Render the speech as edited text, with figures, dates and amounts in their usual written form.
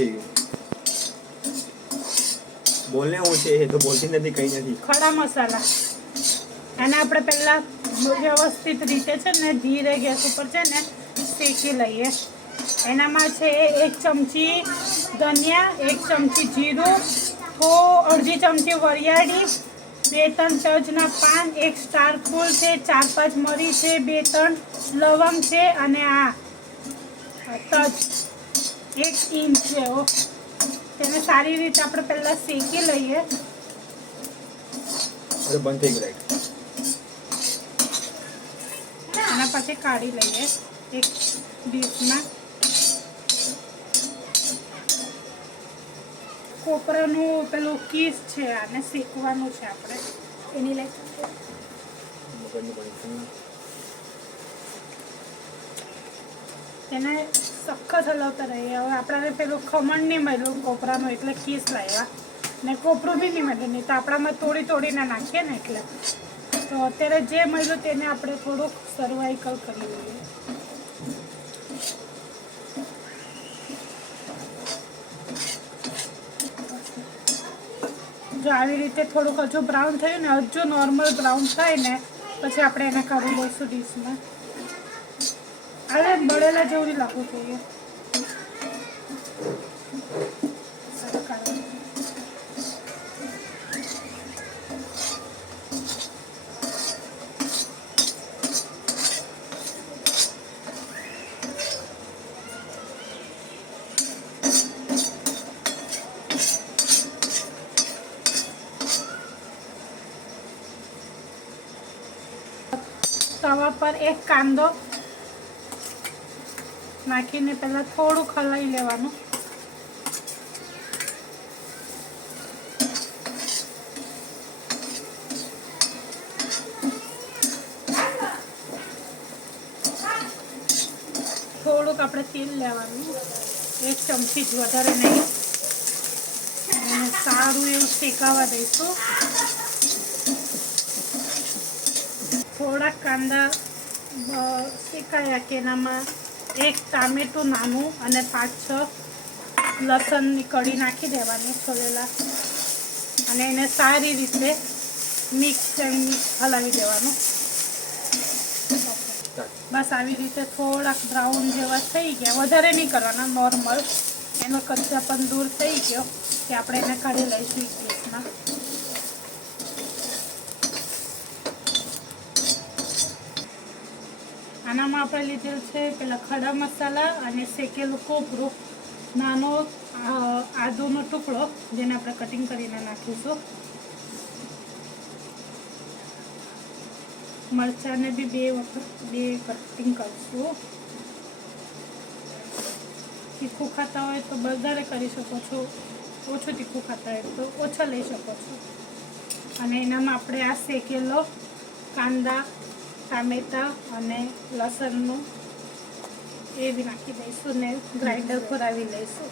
પછી બોલને હું છે એ તો બોલતી નથી, કઈ નથી. ખડા મસાલા અને આપણે પહેલા વ્યવસ્થિત રીતે છે ને ધીરે ગેસ ઉપર છે ને શેકી લઈએ. એનામાં છે 1 ચમચી ધનિયા, 1 ચમચી જીરું, અડધી ચમચી વરિયાળી, 2-3 તજના પાન, 1 સ્ટાર ફૂલ છે, 4-5 મરી છે, 2-3 લવંગ છે અને આ તજ 1 ઇંચ છે. તેને સારી રીતે આપણે પહેલા શેકી લઈએ. બંધ થઈ ગયું. આના પછી કાઢી લઈએ એક ડીશમાં. કોપરાનું પેલું કીસ છે, આને શેકવાનું છે આપણે. એની લઈ એને સખત હલાવતા રહીએ. હવે આપણે પેલું ખમણ નહીં મળ્યું કોપરાનું એટલે કીસ લાવ્યા ને કોપરું બી નહીં મળ્યું, નહીં તો આપણામાં તોડીને નાખીએ ને એટલે. તો અત્યારે જે મળ્યું તેને આપણે થોડુંક સર્વાઈકલ કરી લઈએ. જો આવી રીતે થોડુંક હજુ બ્રાઉન થયું ને, હજુ નોર્મલ બ્રાઉન થાય ને પછી આપણે એને કાઢી લઈશું ડીશમાં. અરે બળેલા જેવું નહીં લાગવું જોઈએ. તવા પર 1 કાંદો નાખીને પહેલાં થોડું ખલાઈ લેવાનું. થોડુંક આપણે તેલ લેવાનું, 1 ચમચી જ, વધારે નહીં. અને સારું એવું શેકાવા દઈશું. થોડાક કાંદા શેકાયા કે એનામાં 1 ટામેટું નાનું અને 5-6 લસણની કળી નાખી દેવાની છોલેલા, અને એને સારી રીતે મિક્સ હલાવી દેવાનું. બસ આવી રીતે થોડાક બ્રાઉન જેવા થઈ ગયા, વધારે નહીં કરવાના, નોર્મલ. એનો કચ્ચા પણ દૂર થઈ ગયો કે આપણે એને કાઢી લઈશું પ્લેટમાં. આનામાં આપણે લીધેલ છે પેલા ખડા મસાલા અને શેકેલું કોપરું, નાનો આદુનો ટુકડો જેને આપણે કટિંગ કરીને નાખીશું. મરચાંને બી 2 કટિંગ કરશું. તીખું ખાતા હોય તો વધારે કરી શકો છો, ઓછું તીખું ખાતા હોય તો ઓછા લઈ શકો છો. અને એનામાં આપણે આ શેકેલો કાંદા, ટામેટાં અને લસણનું એ બી નાખી દઈશું ને ગ્રાઇન્ડર પર આવી લઈશું.